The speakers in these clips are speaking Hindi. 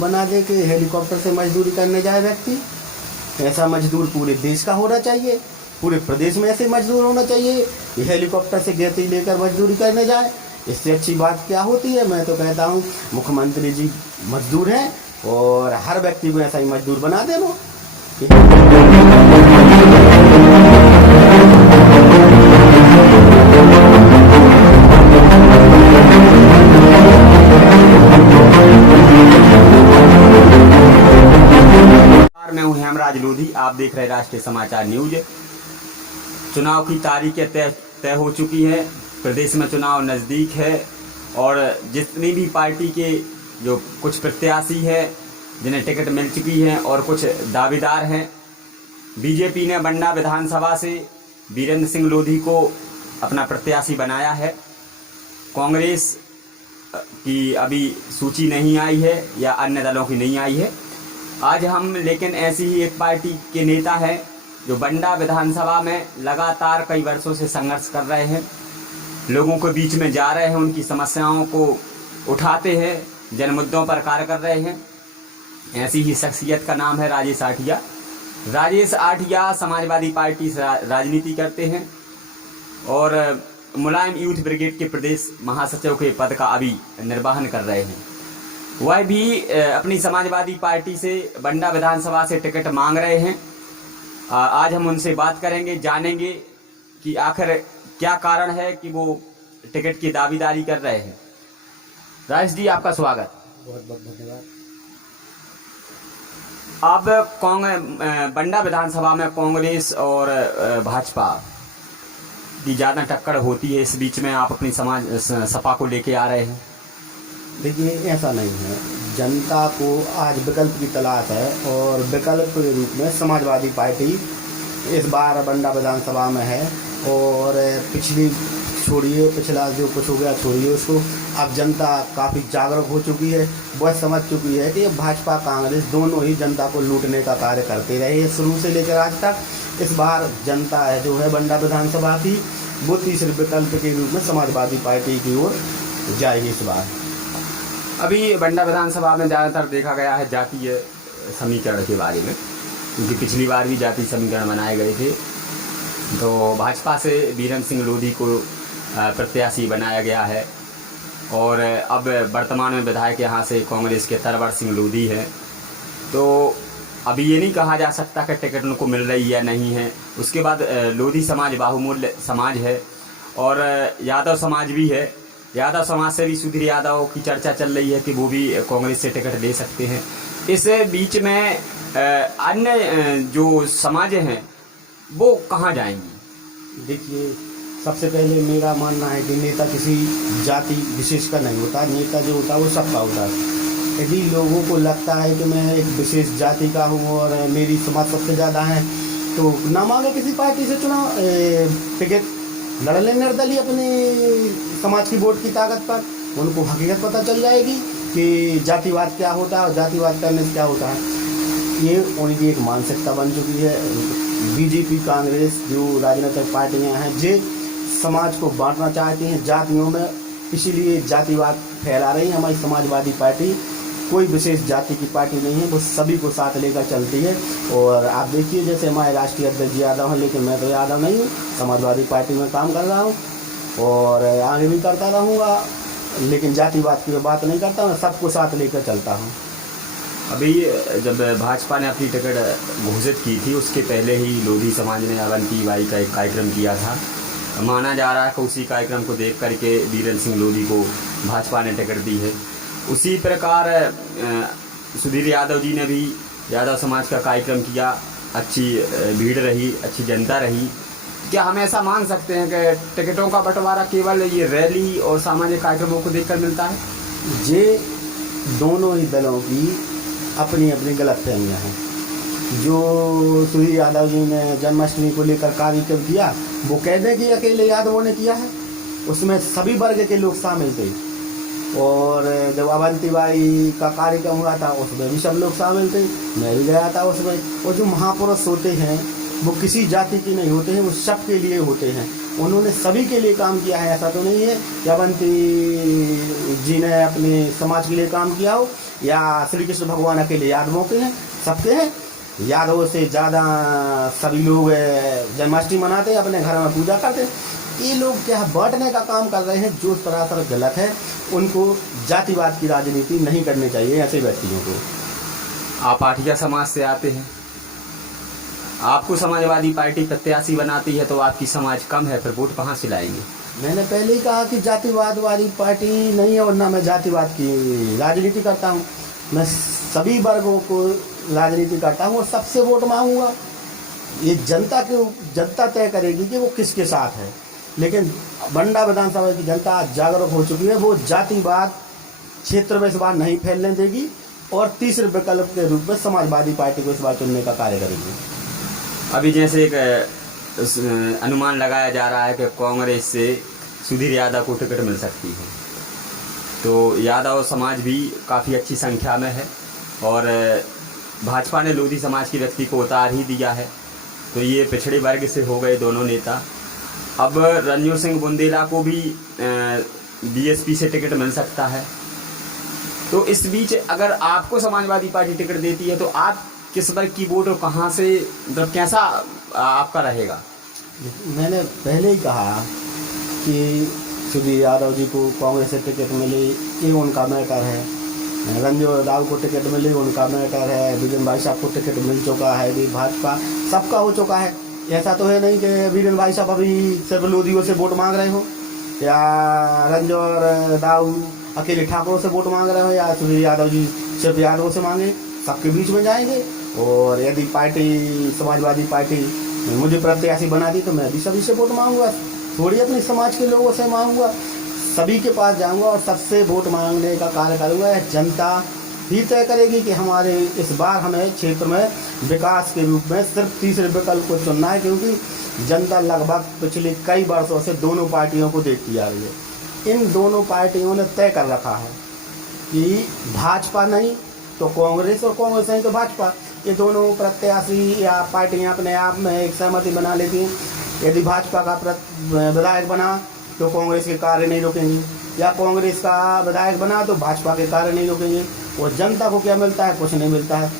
बना दे कि हेलीकॉप्टर से मजदूरी करने जाए व्यक्ति। ऐसा मजदूर पूरे देश का होना चाहिए, पूरे प्रदेश में ऐसे मजदूर होना चाहिए कि हेलीकॉप्टर से गेती लेकर मजदूरी करने जाए। इससे अच्छी बात क्या होती है। मैं तो कहता हूँ मुख्यमंत्री जी मजदूर हैं और हर व्यक्ति को ऐसा ही मजदूर बना दे वो। मैं हूं हेमराज लोधी, आप देख रहे राष्ट्रीय समाचार न्यूज। चुनाव की तारीखें तय हो चुकी है, प्रदेश में चुनाव नज़दीक है और जितनी भी पार्टी के जो कुछ प्रत्याशी है जिन्हें टिकट मिल चुकी है और कुछ दावेदार हैं। बीजेपी ने बंडा विधानसभा से वीरेंद्र सिंह लोधी को अपना प्रत्याशी बनाया है। कांग्रेस की अभी सूची नहीं आई है या अन्य दलों की नहीं आई है। आज हम लेकिन ऐसी ही एक पार्टी के नेता हैं जो बंडा विधानसभा में लगातार कई वर्षों से संघर्ष कर रहे हैं, लोगों के बीच में जा रहे हैं, उनकी समस्याओं को उठाते हैं, जन मुद्दों पर कार्य कर रहे हैं। ऐसी ही शख्सियत का नाम है राजेश आठिया। राजेश आठिया समाजवादी पार्टी से राजनीति करते हैं और मुलायम यूथ ब्रिगेड के प्रदेश महासचिव के पद का अभी निर्वहन कर रहे हैं। वह भी अपनी समाजवादी पार्टी से बंडा विधानसभा से टिकट मांग रहे हैं। आज हम उनसे बात करेंगे, जानेंगे कि आखिर क्या कारण है कि वो टिकट की दावेदारी कर रहे हैं। राजेश जी, आपका स्वागत। बहुत बहुत धन्यवाद। अब बंडा विधानसभा में कांग्रेस और भाजपा की ज़्यादा टक्कर होती है, इस बीच में आप अपनी सपा को लेके आ रहे हैं। देखिए, ऐसा नहीं है। जनता को आज विकल्प की तलाश है और विकल्प के रूप में समाजवादी पार्टी इस बार बंडा विधानसभा में है। और पिछला जो कुछ हो गया छोड़िए उसको। अब जनता काफ़ी जागरूक हो चुकी है, वह समझ चुकी है कि भाजपा कांग्रेस दोनों ही जनता को लूटने का कार्य करते रहे शुरू से लेकर आज तक। इस बार जनता है जो है बंडा विधानसभा की, वो तीसरे विकल्प के रूप में समाजवादी पार्टी की ओर जाएगी इस बार। अभी बंडा विधानसभा में ज़्यादातर देखा गया है जातीय समीकरण के बारे में, क्योंकि पिछली बार भी जातीय समीकरण बनाए गए थे। तो भाजपा से वीरेंद्र सिंह लोधी को प्रत्याशी बनाया गया है और अब वर्तमान में विधायक यहाँ से कांग्रेस के तरवर सिंह लोधी हैं। तो अभी ये नहीं कहा जा सकता कि टिकट उनको मिल रही है नहीं है। उसके बाद लोधी समाज बाहुमूल्य समाज है और यादव समाज भी है। यादव समाज से भी सुधीर यादव की चर्चा चल रही है कि वो भी कांग्रेस से टिकट ले सकते हैं। इस बीच में अन्य जो समाज हैं वो कहाँ जाएंगी? देखिए, सबसे पहले मेरा मानना है कि नेता किसी जाति विशेष का नहीं होता। नेता जो होता है वो सबका होता है। यदि लोगों को लगता है कि मैं एक विशेष जाति का हूँ और मेरी समाज सबसे ज़्यादा है, तो ना मांगे किसी पार्टी से चुनाव टिकट, लड़ ले निर्दलीय अपनी समाज की वोट की ताकत पर। उनको हकीकत पता चल जाएगी कि जातिवाद क्या होता है और जातिवाद करने से क्या होता है। ये उनकी एक मानसिकता बन चुकी है। बीजेपी कांग्रेस जो राजनीतिक पार्टियां हैं जे समाज को बांटना चाहती हैं जातियों में, इसीलिए जातिवाद फैला रही है। हमारी समाजवादी पार्टी कोई विशेष जाति की पार्टी नहीं है, वो सभी को साथ लेकर चलती है। और आप देखिए, जैसे हमारे राष्ट्रीय अध्यक्ष यादव हैं, लेकिन मैं तो यादव नहीं हूँ, समाजवादी पार्टी में काम कर रहा हूँ और आगे भी करता रहूँगा, लेकिन जातिवाद की बात नहीं करता, मैं सबको साथ लेकर चलता हूँ। अभी जब भाजपा ने अपनी टिकट घोषित की थी, उसके पहले ही लोधी समाज ने अवंती बाई का एक कार्यक्रम किया था। माना जा रहा है कि उसी कार्यक्रम को देख करके वीरेंद्र सिंह लोधी को भाजपा ने टिकट दी है। उसी प्रकार सुधीर यादव जी ने भी यादव समाज का कार्यक्रम किया, अच्छी भीड़ रही, अच्छी जनता रही। क्या हम ऐसा मान सकते हैं कि टिकटों का बंटवारा केवल ये रैली और सामाजिक कार्यक्रमों को देखकर मिलता है? ये दोनों ही दलों की अपनी अपनी गलतफहमियाँ हैं। जो सुधीर यादव जी ने जन्माष्टमी को लेकर कार्यक्रम किया, वो कह दें कि अकेले यादवों ने किया है, उसमें सभी वर्ग के लोग शामिल थे। और जब अवंती बाई का कार्यक्रम हुआ था, उसमें भी सब लोग शामिल थे, मैं भी गया था उसमें। और जो महापुरुष होते हैं वो किसी जाति के नहीं होते हैं, वो सबके लिए होते हैं। उन्होंने सभी के लिए काम किया है। ऐसा तो नहीं है कि अवंती जी ने अपने समाज के लिए काम किया हो या श्री कृष्ण भगवान अकेले यादवों के हैं, सबके हैं। यादवों से ज़्यादा सभी लोग जन्माष्टमी मनाते हैं, अपने घर में पूजा करते हैं। ये लोग क्या है, बांटने का काम कर रहे हैं, जो सरासर गलत है। उनको जातिवाद की राजनीति नहीं करनी चाहिए ऐसे व्यक्तियों को। आप पाटिया समाज से आते हैं, आपको समाजवादी पार्टी प्रत्याशी बनाती है तो आपकी समाज कम है, फिर वोट कहाँ से लाएंगे? मैंने पहले ही कहा कि जातिवाद वाली पार्टी नहीं है और ना मैं जातिवाद की राजनीति करता हूँ। मैं सभी वर्गों को राजनीति करता हूँ और सबसे वोट मांगूंगा। ये जनता तय करेगी कि वो किसके साथ है। लेकिन बंडा विधानसभा की जनता जागरूक हो चुकी है, वो जातिवाद क्षेत्र में इस बार नहीं फैलने देगी और तीसरे विकल्प के रूप में समाजवादी पार्टी को इस बार चुनने का कार्य करेगी। अभी जैसे एक अनुमान लगाया जा रहा है कि कांग्रेस से सुधीर यादव को टिकट मिल सकती है, तो यादव समाज भी काफ़ी अच्छी संख्या में है और भाजपा ने लोधी समाज के व्यक्ति को उतार ही दिया है, तो ये पिछड़े वर्ग से हो गए दोनों नेता। अब रणजीत सिंह बुंदेला को भी बीएसपी से टिकट मिल सकता है। तो इस बीच अगर आपको समाजवादी पार्टी टिकट देती है तो आप किस वर्ग की वोट और कहाँ से, मतलब कैसा आपका रहेगा? मैंने पहले ही कहा कि सुधीर यादव जी को कांग्रेस से टिकट मिले, ये उनका मैटर है। रंजन राव को टिकट मिले, उनका मैटर है। वीरेंद्र भाई साहब को टिकट मिल चुका है, भी भाजपा सबका हो चुका है। ऐसा तो है नहीं कि वीरेंद्र भाई साहब अभी सिर्फ लोधियों से वोट मांग रहे हो या रंजन राव अकेले ठाकुरों से वोट मांग रहे हो या सुधीर यादव जी सिर्फ यादवों से मांगे। सबके बीच में जाएंगे और यदि पार्टी समाजवादी पार्टी मुझे प्रत्याशी बनाती तो मैं भी सभी से वोट मांगूंगा, थोड़ी अपने समाज के लोगों से मांगूंगा, सभी के पास जाऊंगा और सबसे वोट मांगने का कार्य करूंगा। जनता ही तय करेगी कि हमारे इस बार हमें क्षेत्र में विकास के रूप में सिर्फ तीसरे विकल्प को चुनना है, क्योंकि जनता लगभग पिछले कई वर्षों से दोनों पार्टियों को देखती आ रही है। इन दोनों पार्टियों ने तय कर रखा है कि भाजपा नहीं तो कांग्रेस और कांग्रेस नहीं तो भाजपा, ये दोनों प्रत्याशी या पार्टियां अपने आप में एक सहमति बना लेती हैं। यदि भाजपा का विधायक बना तो कांग्रेस के कार्य नहीं रोकेंगे, या कांग्रेस का विधायक बना तो भाजपा के कार्य नहीं रोकेंगे। और जनता को क्या मिलता है? कुछ नहीं मिलता है।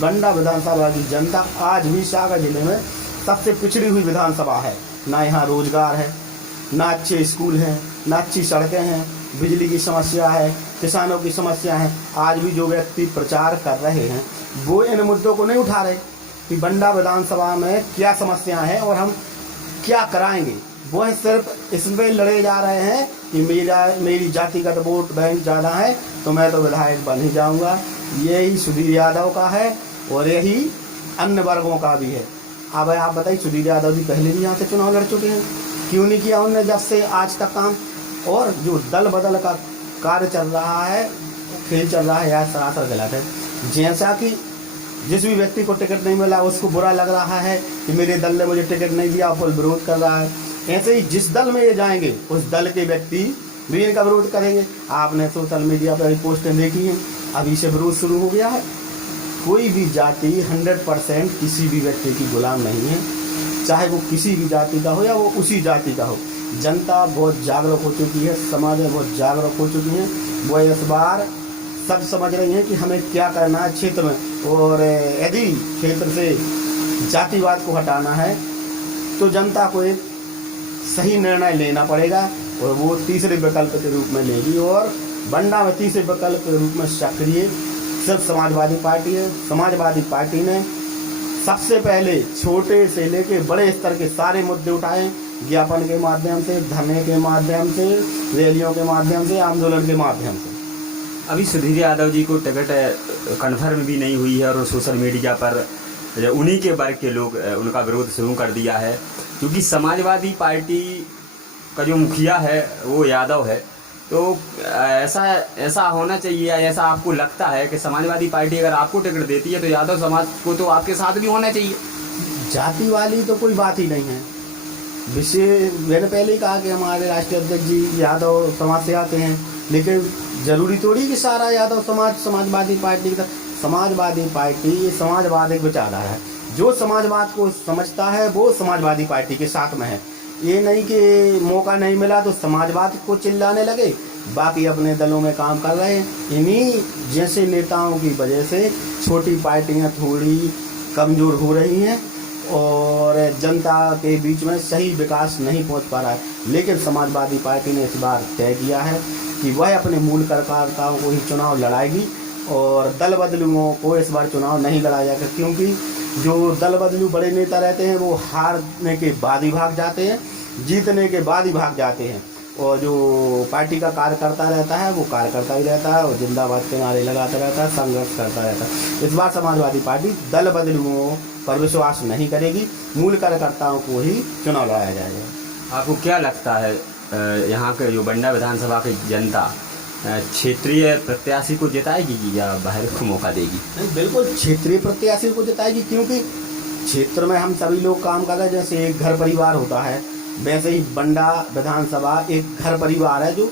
बंडा विधानसभा की जनता आज भी सागर जिले में सबसे पिछड़ी हुई विधानसभा है। ना यहाँ रोजगार है, ना अच्छे स्कूल हैं, ना अच्छी सड़कें हैं, बिजली की समस्या है, किसानों की समस्या है। आज भी जो व्यक्ति प्रचार कर रहे हैं वो इन मुद्दों को नहीं उठा रहे कि बंडा विधानसभा में क्या समस्या है और हम क्या कराएंगे। वो है सिर्फ इसमें लड़े जा रहे हैं कि मेरी जातिगत वोट बैंक ज़्यादा है तो मैं तो विधायक बन ही जाऊंगा। यही सुधीर यादव का है और यही अन्य वर्गों का भी है। अब आप बताइए, सुधीर यादव जी पहले भी यहाँ से चुनाव लड़ चुके हैं, क्यों नहीं किया उन्होंने जब से आज तक काम? और जो दल बदल का कार्य चल रहा है, खेल चल रहा है, यह सरासर गलत है। जैसा कि जिस भी व्यक्ति को टिकट नहीं मिला उसको बुरा लग रहा है कि मेरे दल ने मुझे टिकट नहीं दिया, फुल विरोध कर रहा है, ऐसे ही जिस दल में ये जाएंगे उस दल के व्यक्ति भी इनका विरोध करेंगे। आपने सोशल मीडिया पर पोस्टें देखी हैं, अभी से विरोध शुरू हो गया है। कोई भी जाति 100% किसी भी व्यक्ति की गुलाम नहीं है, चाहे वो किसी भी जाति का हो या वो उसी जाति का हो। जनता बहुत जागरूक हो चुकी है, समाज में बहुत जागरूक हो चुकी है। वो इस बार सब समझ रही हैं कि हमें क्या करना है क्षेत्र में, और यदि क्षेत्र से जातिवाद को हटाना है तो जनता को एक सही निर्णय लेना पड़ेगा और वो तीसरे विकल्प के रूप में लेगी। और बंडा में तीसरे विकल्प के रूप में सक्रिय सिर्फ समाजवादी पार्टी है। समाजवादी पार्टी ने सबसे पहले छोटे से लेके बड़े स्तर के सारे मुद्दे उठाए, ज्ञापन के माध्यम से, धरने के माध्यम से, रैलियों के माध्यम से, आंदोलन के माध्यम से। अभी सुधीर यादव जी को टिकट कन्फर्म भी नहीं हुई है और सोशल मीडिया पर उन्हीं के वर्ग के लोग उनका विरोध शुरू कर दिया है, क्योंकि समाजवादी पार्टी का जो मुखिया है वो यादव है। तो ऐसा होना चाहिए, या ऐसा आपको लगता है कि समाजवादी पार्टी अगर आपको टिकट देती है तो यादव समाज को तो आपके साथ भी होना चाहिए? जाति वाली तो कोई बात ही नहीं है। विषय मैंने पहले ही कहा कि हमारे राष्ट्रीय अध्यक्ष जी यादव समाज से आते हैं, लेकिन जरूरी थोड़ी कि सारा यादव समाज समाजवादी पार्टी का। समाजवादी पार्टी ये समाजवाद एक विचारधारा है। जो समाजवाद को समझता है वो समाजवादी पार्टी के साथ में है। ये नहीं कि मौका नहीं मिला तो समाजवाद को चिल्लाने लगे, बाकी अपने दलों में काम कर रहे हैं। इन्हीं जैसे नेताओं की वजह से छोटी पार्टियां थोड़ी कमज़ोर हो रही हैं और जनता के बीच में सही विकास नहीं पहुंच पा रहा है। लेकिन समाजवादी पार्टी ने इस बार तय किया है कि वह अपने मूल कार्यकर्ताओं को ही चुनाव लड़ाएगी और दल बदलुओं को इस बार चुनाव नहीं लड़ाया जाएगा, क्योंकि जो दल बदलू बड़े नेता रहते हैं वो हारने के बाद ही भाग जाते हैं, जीतने के बाद ही भाग जाते हैं, और जो पार्टी का कार्यकर्ता रहता है वो कार्यकर्ता ही रहता है और जिंदाबाद के नारे लगाता रहता है, संघर्ष करता रहता है। इस बार समाजवादी पार्टी दल बदलुओं पर विश्वास नहीं करेगी, मूल कार्यकर्ताओं को ही चुनाव लड़ाया जाएगा। आपको क्या लगता है यहाँ के जो बंडा विधानसभा की जनता क्षेत्रीय प्रत्याशी को जिताएगी या बाहर को मौका देगी? नहीं, बिल्कुल क्षेत्रीय प्रत्याशी को जिताएगी, क्योंकि क्षेत्र में हम सभी लोग काम कर रहे हैं। जैसे एक घर परिवार होता है, वैसे ही बंडा विधानसभा एक घर परिवार है जो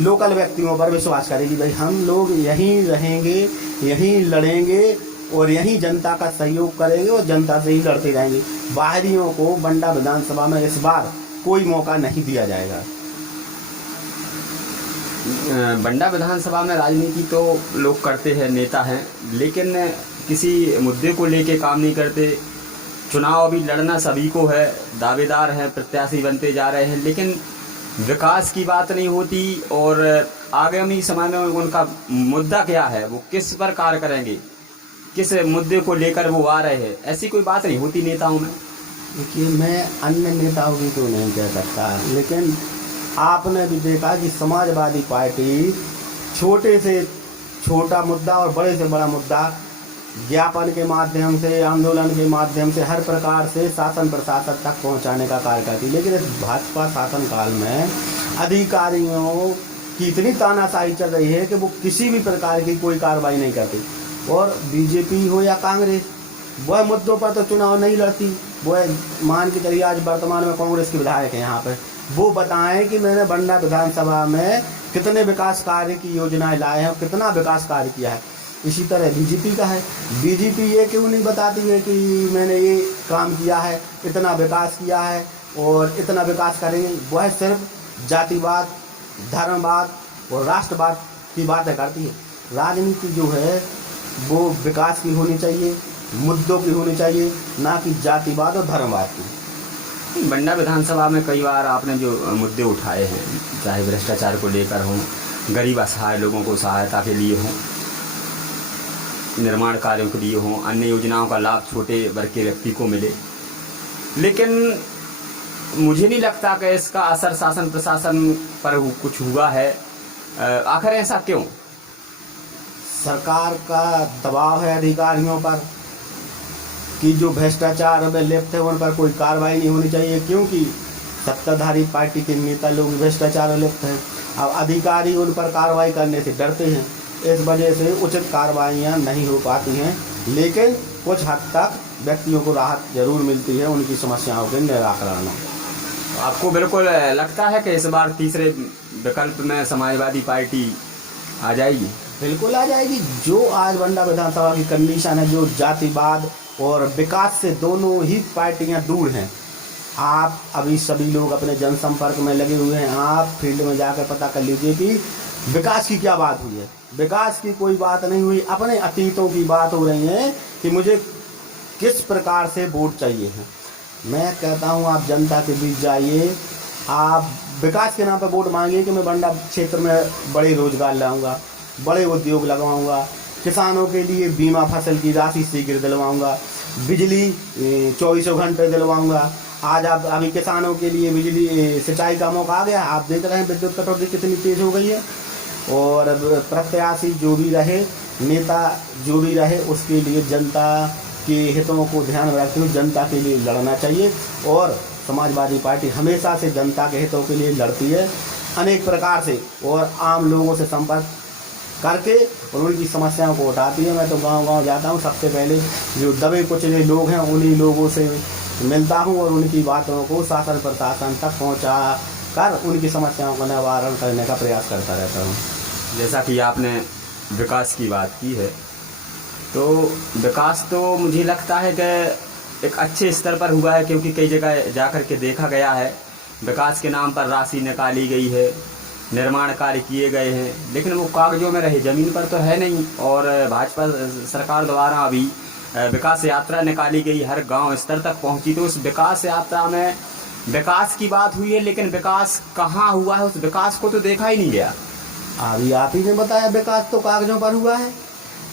लोकल व्यक्तियों पर विश्वास करेगी। भाई हम लोग यहीं रहेंगे, यहीं लड़ेंगे और यहीं जनता का सहयोग करेंगे और जनता से ही लड़ते रहेंगे। बाहरियों को बंडा विधानसभा में इस बार कोई मौका नहीं दिया जाएगा। बंडा विधानसभा में राजनीति तो लोग करते हैं, नेता हैं, लेकिन किसी मुद्दे को लेके काम नहीं करते। चुनाव अभी लड़ना सभी को है, दावेदार हैं, प्रत्याशी बनते जा रहे हैं, लेकिन विकास की बात नहीं होती और आगामी समय में उनका मुद्दा क्या है, वो किस पर कार्य करेंगे, किस मुद्दे को लेकर वो आ रहे हैं, ऐसी कोई बात नहीं होती नेताओं में। देखिए, मैं अन्य नेताओं की तो नहीं कह सकता, लेकिन आपने भी देखा कि समाजवादी पार्टी छोटे से छोटा मुद्दा और बड़े से बड़ा मुद्दा ज्ञापन के माध्यम से, आंदोलन के माध्यम से, हर प्रकार से शासन प्रशासन तक पहुंचाने का कार्य करती है। लेकिन इस भाजपा शासनकाल में अधिकारियों की इतनी तानाशाही चल रही है कि वो किसी भी प्रकार की कोई कार्रवाई नहीं करती। और बीजेपी हो या कांग्रेस, वह मुद्दों पर तो चुनाव नहीं लड़ती। वह मान के चलिए आज वर्तमान में कांग्रेस के विधायक हैं यहाँ पर, वो बताएं कि मैंने बंडा विधानसभा में कितने विकास कार्य की योजनाएं लाए हैं, कितना विकास कार्य किया है। इसी तरह बीजेपी का है, बीजेपी ये क्यों नहीं बताती है कि मैंने ये काम किया है, इतना विकास किया है और इतना विकास करेंगे। वह सिर्फ जातिवाद, धर्मवाद और राष्ट्रवाद की बातें करती है। राजनीति जो है वो विकास की होनी चाहिए, मुद्दों की होनी चाहिए, ना कि जातिवाद और धर्मवाद की। बंडा विधानसभा में कई बार आपने जो मुद्दे उठाए हैं, चाहे भ्रष्टाचार को लेकर हों, गरीब असहाय लोगों को सहायता के लिए हों, निर्माण कार्यों के लिए हों, अन्य योजनाओं का लाभ छोटे वर्ग के व्यक्ति को मिले, लेकिन मुझे नहीं लगता कि इसका असर शासन प्रशासन पर कुछ हुआ है। आखिर ऐसा क्यों? सरकार का दबाव है अधिकारियों पर कि जो भ्रष्टाचार में लिप्त है उन पर कोई कार्रवाई नहीं होनी चाहिए, क्योंकि सत्ताधारी पार्टी के नेता लोग भ्रष्टाचार में लिप्त हैं। अब अधिकारी उन पर कार्रवाई करने से डरते हैं, इस वजह से उचित कार्रवाइयाँ नहीं हो पाती हैं। लेकिन कुछ हद तक व्यक्तियों को राहत जरूर मिलती है उनकी समस्याओं के निराकरण में। आपको बिल्कुल लगता है कि इस बार तीसरे विकल्प में समाजवादी पार्टी आ जाएगी? बिल्कुल आ जाएगी। जो आज बंडा विधानसभा की कंडीशन है, जो जातिवाद और विकास से दोनों ही पार्टियां दूर हैं। आप अभी सभी लोग अपने जनसंपर्क में लगे हुए हैं, आप फील्ड में जाकर पता कर लीजिए कि विकास की क्या बात हुई है। विकास की कोई बात नहीं हुई, अपने अतीतों की बात हो रही है कि मुझे किस प्रकार से वोट चाहिए है। मैं कहता हूं आप जनता के बीच जाइए, आप विकास के नाम पर वोट मांगिए कि मैं बंडा क्षेत्र में बड़े रोजगार लाऊंगा, बड़े उद्योग लगवाऊंगा, किसानों के लिए बीमा फसल की राशि शीघ्र दिलवाऊंगा, बिजली 24 घंटे दिलवाऊंगा। आज आप अभी किसानों के लिए बिजली सिंचाई का मौका आ गया, आप देख रहे हैं विद्युत कटौती कितनी तेज हो गई है। और प्रत्याशी जो भी रहे, नेता जो भी रहे, उसके लिए जनता के हितों को ध्यान में रखते हुए जनता के लिए लड़ना चाहिए। और समाजवादी पार्टी हमेशा से जनता के हितों के लिए लड़ती है अनेक प्रकार से, और आम लोगों से संपर्क करके और उनकी समस्याओं को उठाती है। मैं तो गांव-गांव जाता हूं, सबसे पहले जो दबे कुचले लोग हैं उन्हीं लोगों से मिलता हूं और उनकी बातों को शासन प्रशासन तक पहुंचा कर उनकी समस्याओं का निवारण करने का प्रयास करता रहता हूं। जैसा कि आपने विकास की बात की है, तो विकास तो मुझे लगता है कि एक अच्छे स्तर पर हुआ है, क्योंकि कई जगह जा कर के देखा गया है विकास के नाम पर राशि निकाली गई है, निर्माण कार्य किए गए हैं, लेकिन वो कागजों में रहे, ज़मीन पर तो है नहीं। और भाजपा सरकार द्वारा अभी विकास यात्रा निकाली गई, हर गांव स्तर तक पहुंची, तो उस विकास यात्रा में विकास की बात हुई है, लेकिन विकास कहाँ हुआ है, उस विकास को तो देखा ही नहीं गया। अभी आप ही ने बताया विकास तो कागजों पर हुआ है।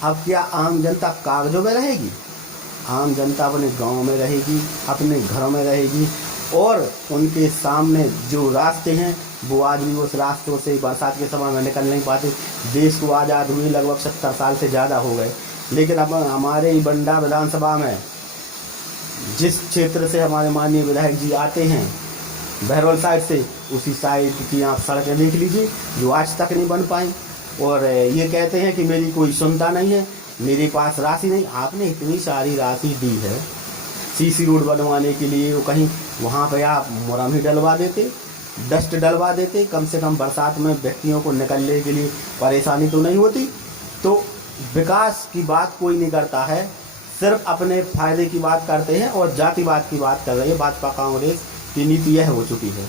अब क्या आम जनता कागजों में रहेगी? आम जनता अपने गांव में रहेगी, अपने घरों में रहेगी, और उनके सामने जो रास्ते हैं वो आज भी उस रास्तों से बरसात के समय में निकल नहीं पाते। देश को आज़ाद हुए लगभग 70 साल से ज़्यादा हो गए, लेकिन अब हमारे ही बंडा विधानसभा में जिस क्षेत्र से हमारे माननीय विधायक जी आते हैं, बहरौल साइड से, उसी साइड की आप सड़कें देख लीजिए जो आज तक नहीं बन पाई। और ये कहते हैं कि मेरी कोई सुनता नहीं है, मेरे पास राशि नहीं। आपने इतनी सारी राशि दी है सीसी रोड बनवाने के लिए, वो कहीं वहाँ पे आप मुरम ही डलवा देते, डस्ट डलवा देते, कम से कम बरसात में व्यक्तियों को निकलने के लिए परेशानी तो नहीं होती। तो विकास की बात कोई नहीं करता है, सिर्फ अपने फायदे की बात करते हैं और जातिवाद की बात कर रही है भाजपा कांग्रेस की नीति यह हो चुकी है।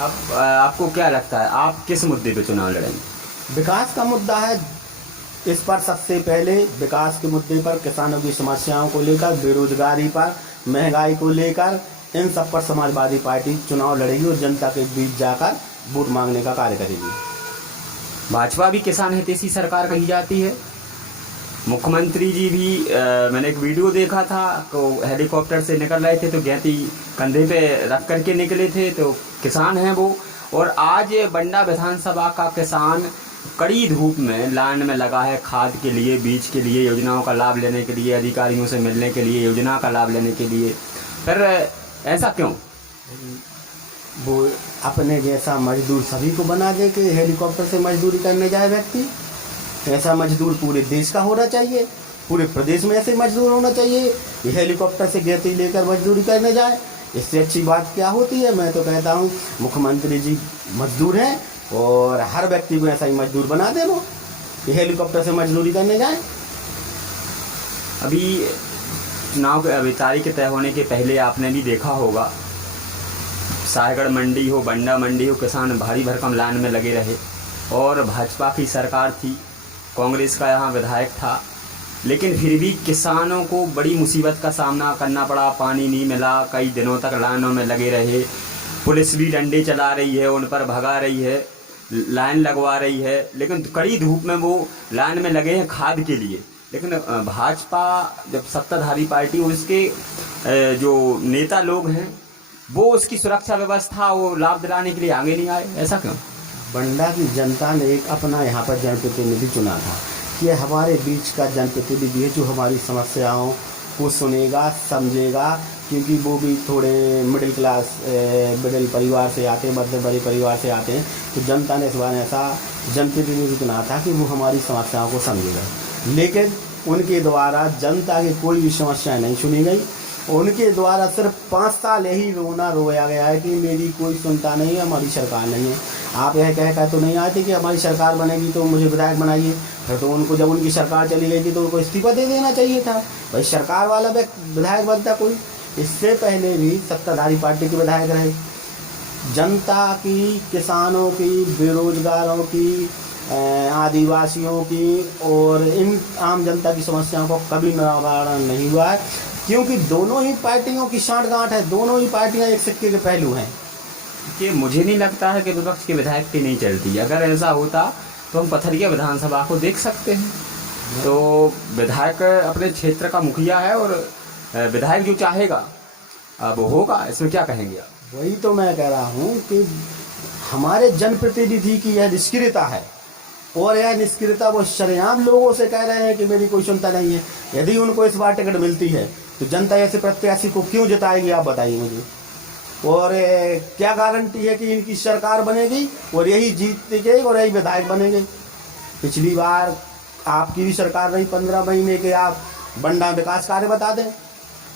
अब आपको क्या लगता है, आप किस मुद्दे पे चुनाव लड़ेंगे? विकास का मुद्दा है, इस पर सबसे पहले विकास के मुद्दे पर, किसानों की समस्याओं को लेकर, बेरोजगारी पर, महंगाई को लेकर, इन सब पर समाजवादी पार्टी चुनाव लड़ेगी और जनता के बीच जाकर वोट मांगने का कार्य करेगी। भाजपा भी किसान हितैषी सरकार कही जाती है। मुख्यमंत्री जी भी मैंने एक वीडियो देखा था, तो हेलीकॉप्टर से निकल रहे थे तो गैती कंधे पे रख करके निकले थे, तो किसान हैं वो। और आज बंडा विधानसभा का किसान कड़ी धूप में लाइन में लगा है, खाद के लिए, बीज के लिए, योजनाओं का लाभ लेने के लिए, अधिकारियों से मिलने के लिए, योजना का लाभ लेने के लिए। फिर ऐसा क्यों? वो अपने जैसा मजदूर सभी को बना दे कि हेलीकॉप्टर से मजदूरी करने जाए व्यक्ति। ऐसा मजदूर पूरे देश का होना चाहिए, पूरे प्रदेश में ऐसे मजदूर होना चाहिए। ये हेलीकॉप्टर से गेती लेकर मजदूरी करने जाए, इससे अच्छी बात क्या होती है? मैं तो कहता हूँ मुख्यमंत्री जी मजदूर हैं और हर व्यक्ति को ऐसा ही मजदूर बना दे, वो ये हेलीकॉप्टर से मजदूरी करने जाए। अभी चुनाव के अभी तारीख तय होने के पहले आपने भी देखा होगा, साहेगढ़ मंडी हो, बंडा मंडी हो, किसान भारी भरकम लाइन में लगे रहे। और भाजपा की सरकार थी, कांग्रेस का यहाँ विधायक था, लेकिन फिर भी किसानों को बड़ी मुसीबत का सामना करना पड़ा। पानी नहीं मिला, कई दिनों तक लाइनों में लगे रहे, पुलिस भी डंडे चला रही है, उन पर भगा रही है, लाइन लगवा रही है, लेकिन कड़ी धूप में वो लाइन में लगे हैं खाद के लिए। लेकिन भाजपा जब सत्ताधारी पार्टी, उसके जो नेता लोग हैं वो उसकी सुरक्षा व्यवस्था, वो लाभ दिलाने के लिए आगे नहीं आए, ऐसा क्यों? बंडा की जनता ने एक अपना यहाँ पर जनप्रतिनिधि चुना था कि हमारे बीच का जनप्रतिनिधि है जो हमारी समस्याओं को सुनेगा, समझेगा, क्योंकि वो भी थोड़े मिडिल क्लास, मिडिल परिवार से आते हैं, मध्यम वर्गीय परिवार से आते हैं। तो जनता ने इस बार ऐसा जनप्रतिनिधि चुना था कि वो हमारी समस्याओं को समझेगा, लेकिन उनके द्वारा जनता की कोई भी समस्या नहीं सुनी गई। उनके द्वारा सिर्फ 5 साल यही रोना रोया गया है कि मेरी कोई सुनता नहीं है, हमारी सरकार नहीं है। आप यह कहकर तो नहीं आते कि हमारी सरकार बनेगी तो मुझे विधायक बनाइए, फिर तो उनको जब उनकी सरकार चली गई थी तो उनको इस्तीफा दे देना चाहिए था। भाई सरकार वाला विधायक बनता कोई, इससे पहले भी सत्ताधारी पार्टी के विधायक रहे। जनता की, किसानों की, बेरोजगारों की, आदिवासियों की और इन आम जनता की समस्याओं को कभी निवारण नहीं हुआ है, क्योंकि दोनों ही पार्टियों की साठगांठ है, दोनों ही पार्टियां एक सिक्के के पहलू हैं। कि मुझे नहीं लगता है कि विपक्ष के विधायक की नहीं चलती। अगर ऐसा होता तो हम पथरिया विधानसभा को देख सकते हैं। तो विधायक अपने क्षेत्र का मुखिया है और विधायक जो चाहेगा अब होगा, इसमें क्या कहेंगे आप? वही तो मैं कह रहा हूँ कि हमारे जनप्रतिनिधि की यह निष्क्रियता है, और यह निष्क्रियता वो शरेआम लोगों से कह रहे हैं कि मेरी कोई सुनता नहीं है। यदि उनको इस बार टिकट मिलती है तो जनता ऐसे प्रत्याशी को क्यों जिताएगी, आप बताइए मुझे। और क्या गारंटी है कि इनकी सरकार बनेगी और यही जीतेगी और यही विधायक बनेंगे? पिछली बार आपकी भी सरकार रही 15 महीने के, आप बंडा विकास कार्य बता दें,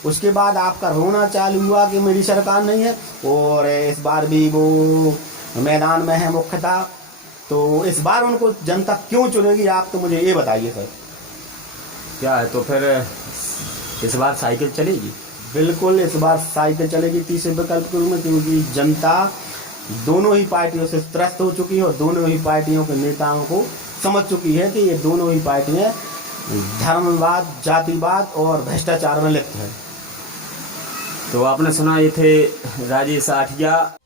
उसके बाद आपका रोना चालू हुआ कि मेरी सरकार नहीं है, और इस बार भी वो मैदान में है मुख्यतः। तो इस बार उनको जनता क्यों चुनेगी, आप तो मुझे ये बताइए सर। क्या है तो फिर इस बार साइकिल चलेगी? बिल्कुल इस बार साइकिल चलेगी तीसरे विकल्प के रूप में, क्योंकि जनता दोनों ही पार्टियों से त्रस्त हो चुकी है और दोनों ही पार्टियों के नेताओं को समझ चुकी है कि ये दोनों ही पार्टियां धर्मवाद, जातिवाद और भ्रष्टाचार में लिप्त है। तो आपने सुना, ये थे राजेश आठिया।